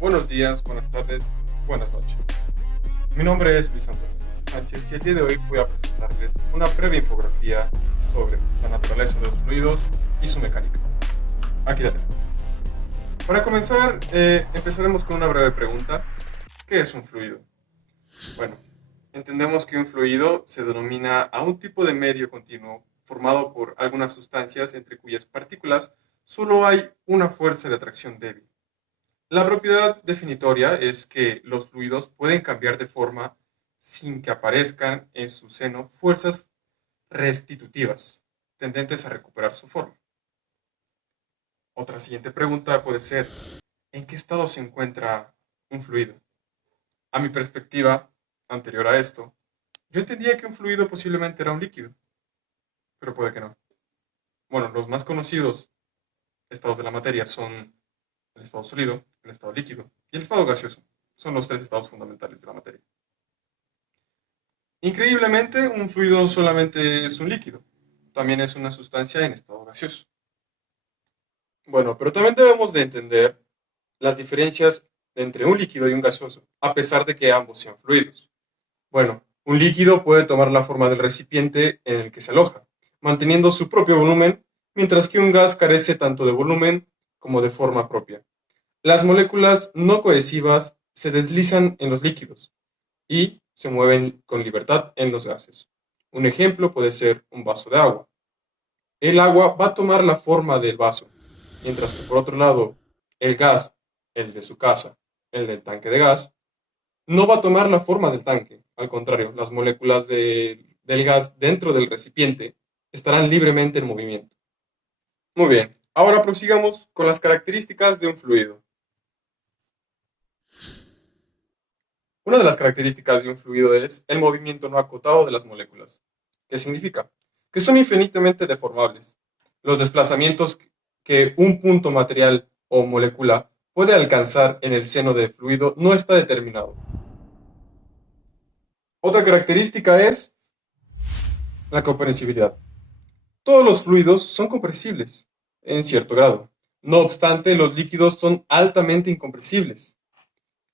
Buenos días, buenas tardes, buenas noches. Mi nombre es Luis Antonio Sánchez y el día de hoy voy a presentarles una breve infografía sobre la naturaleza de los fluidos y su mecánica. Aquí la tenemos. Para comenzar, empezaremos con una breve pregunta. ¿Qué es un fluido? Bueno, entendemos que un fluido se denomina a un tipo de medio continuo formado por algunas sustancias entre cuyas partículas solo hay una fuerza de atracción débil. La propiedad definitoria es que los fluidos pueden cambiar de forma sin que aparezcan en su seno fuerzas restitutivas, tendentes a recuperar su forma. Otra siguiente pregunta puede ser, ¿en qué estado se encuentra un fluido? A mi perspectiva, anterior a esto, yo entendía que un fluido posiblemente era un líquido, pero puede que no. Bueno, los más conocidos estados de la materia son el estado sólido, el estado líquido y el estado gaseoso. Son los tres estados fundamentales de la materia. Increíblemente, un fluido solamente es un líquido. También es una sustancia en estado gaseoso. Bueno, pero también debemos de entender las diferencias entre un líquido y un gaseoso, a pesar de que ambos sean fluidos. Bueno, un líquido puede tomar la forma del recipiente en el que se aloja, manteniendo su propio volumen, mientras que un gas carece tanto de volumen como de forma propia. Las moléculas no cohesivas se deslizan en los líquidos y se mueven con libertad en los gases. Un ejemplo puede ser un vaso de agua. El agua va a tomar la forma del vaso, mientras que por otro lado, el gas, el de su casa, el del tanque de gas, no va a tomar la forma del tanque. Al contrario, las moléculas del gas dentro del recipiente estarán libremente en movimiento. Muy bien, ahora prosigamos con las características de un fluido. Una de las características de un fluido es el movimiento no acotado de las moléculas. ¿Qué significa? Que son infinitamente deformables. Los desplazamientos que un punto material o molécula puede alcanzar en el seno del fluido no está determinado. Otra característica es la comprensibilidad. Todos los fluidos son compresibles, en cierto grado. No obstante, los líquidos son altamente incompresibles,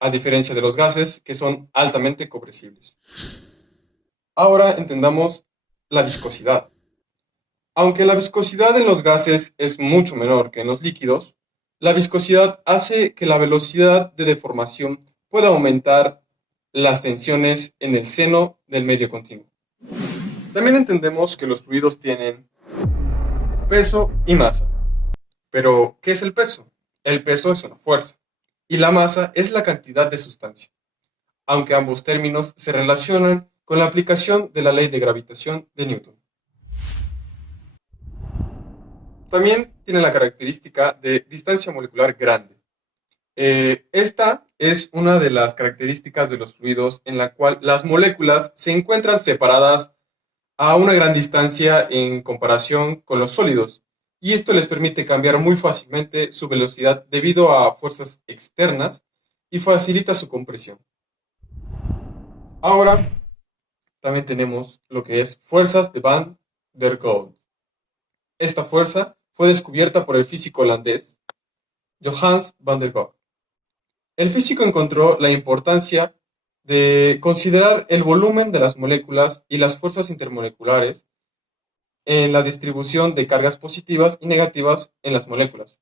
a diferencia de los gases que son altamente compresibles. Ahora entendamos la viscosidad. Aunque la viscosidad en los gases es mucho menor que en los líquidos, la viscosidad hace que la velocidad de deformación pueda aumentar las tensiones en el seno del medio continuo. También entendemos que los fluidos tienen peso y masa. Pero, ¿qué es el peso? El peso es una fuerza y la masa es la cantidad de sustancia, aunque ambos términos se relacionan con la aplicación de la ley de gravitación de Newton. También tiene la característica de distancia molecular grande. Esta es una de las características de los fluidos en la cual las moléculas se encuentran separadas a una gran distancia en comparación con los sólidos, y esto les permite cambiar muy fácilmente su velocidad debido a fuerzas externas y facilita su compresión. Ahora también tenemos lo que es fuerzas de Van der Goltz. Esta fuerza fue descubierta por el físico holandés Johannes van der Goltz. El físico encontró la importancia de considerar el volumen de las moléculas y las fuerzas intermoleculares en la distribución de cargas positivas y negativas en las moléculas,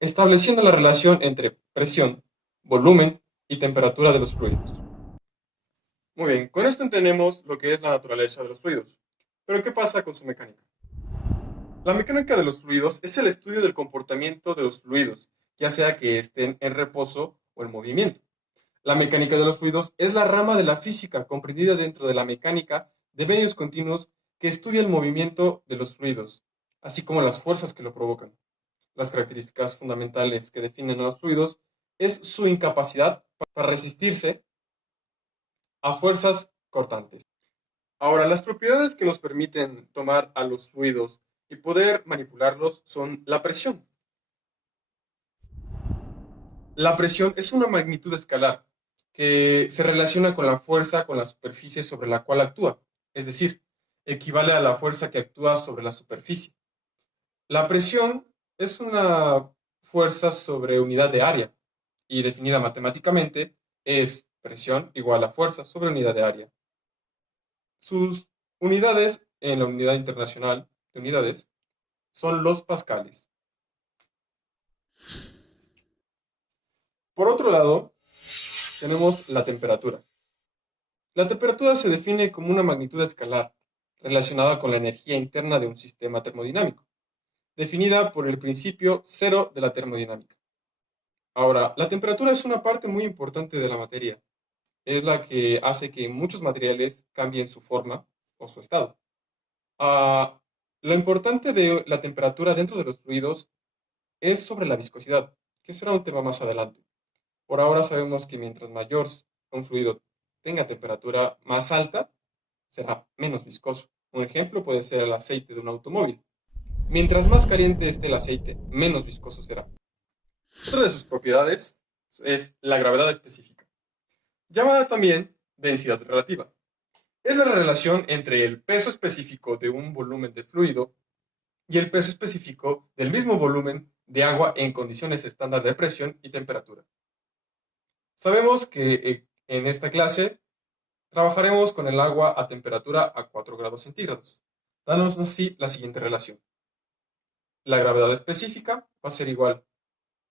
estableciendo la relación entre presión, volumen y temperatura de los fluidos. Muy bien, con esto entendemos lo que es la naturaleza de los fluidos. Pero ¿qué pasa con su mecánica? La mecánica de los fluidos es el estudio del comportamiento de los fluidos, ya sea que estén en reposo o en movimiento. La mecánica de los fluidos es la rama de la física comprendida dentro de la mecánica de medios continuos que estudia el movimiento de los fluidos, así como las fuerzas que lo provocan. Las características fundamentales que definen a los fluidos es su incapacidad para resistirse a fuerzas cortantes. Ahora, las propiedades que nos permiten tomar a los fluidos y poder manipularlos son la presión. La presión es una magnitud escalar que se relaciona con la fuerza con la superficie sobre la cual actúa, es decir, equivale a la fuerza que actúa sobre la superficie. La presión es una fuerza sobre unidad de área y definida matemáticamente es presión igual a fuerza sobre unidad de área. Sus unidades en la unidad internacional de unidades son los pascales. Por otro lado, tenemos la temperatura. La temperatura se define como una magnitud escalar relacionada con la energía interna de un sistema termodinámico, definida por el principio cero de la termodinámica. Ahora, la temperatura es una parte muy importante de la materia. Es la que hace que muchos materiales cambien su forma o su estado. Ah, lo importante de la temperatura dentro de los fluidos es sobre la viscosidad, que será un tema más adelante. Por ahora sabemos que mientras mayor un fluido tenga temperatura más alta, será menos viscoso. Un ejemplo puede ser el aceite de un automóvil. Mientras más caliente esté el aceite, menos viscoso será. Otra de sus propiedades es la gravedad específica, llamada también densidad relativa. Es la relación entre el peso específico de un volumen de fluido y el peso específico del mismo volumen de agua en condiciones estándar de presión y temperatura. Sabemos que en esta clase trabajaremos con el agua a temperatura a 4 grados centígrados, dándonos así la siguiente relación. La gravedad específica va a ser igual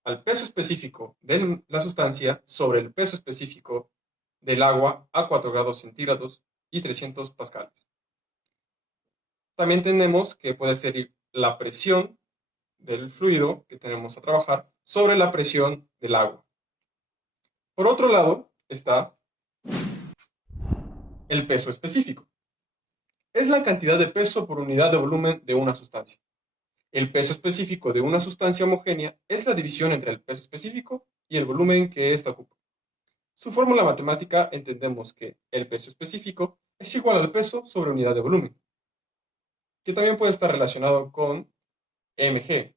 al peso específico de la sustancia sobre el peso específico del agua a 4 grados centígrados y 300 pascales. También tenemos que puede ser la presión del fluido que tenemos a trabajar sobre la presión del agua. Por otro lado está el peso específico. Es la cantidad de peso por unidad de volumen de una sustancia. El peso específico de una sustancia homogénea es la división entre el peso específico y el volumen que ésta ocupa. Su fórmula matemática entendemos que el peso específico es igual al peso sobre unidad de volumen, que también puede estar relacionado con mg,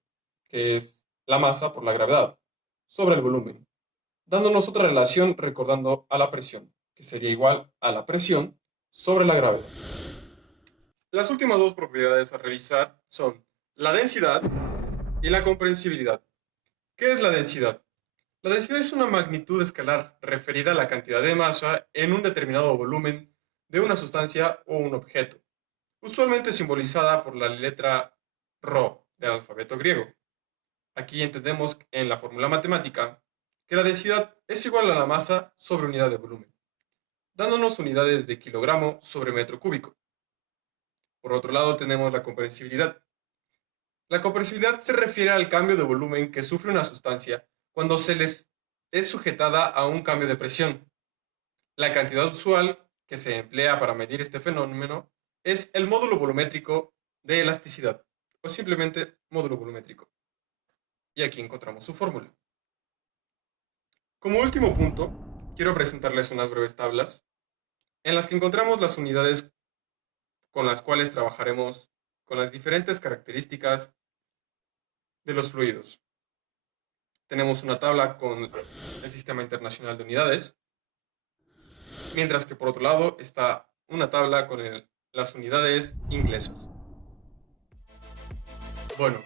que es la masa por la gravedad, sobre el volumen, dándonos otra relación recordando a la presión, que sería igual a la presión sobre la gravedad. Las últimas dos propiedades a revisar son la densidad y la comprensibilidad. ¿Qué es la densidad? La densidad es una magnitud escalar referida a la cantidad de masa en un determinado volumen de una sustancia o un objeto, usualmente simbolizada por la letra ρ del alfabeto griego. Aquí entendemos en la fórmula matemática que la densidad es igual a la masa sobre unidad de volumen, dándonos unidades de kilogramo sobre metro cúbico. Por otro lado tenemos la comprensibilidad. La compresibilidad se refiere al cambio de volumen que sufre una sustancia cuando se les es sujetada a un cambio de presión. La cantidad usual que se emplea para medir este fenómeno es el módulo volumétrico de elasticidad, o simplemente módulo volumétrico. Y aquí encontramos su fórmula. Como último punto, quiero presentarles unas breves tablas en las que encontramos las unidades con las cuales trabajaremos con las diferentes características de los fluidos. Tenemos una tabla con el Sistema Internacional de Unidades, mientras que por otro lado está una tabla con las unidades inglesas. Bueno,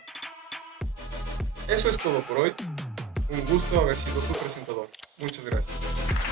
eso es todo por hoy. Un gusto haber sido su presentador. Muchas gracias.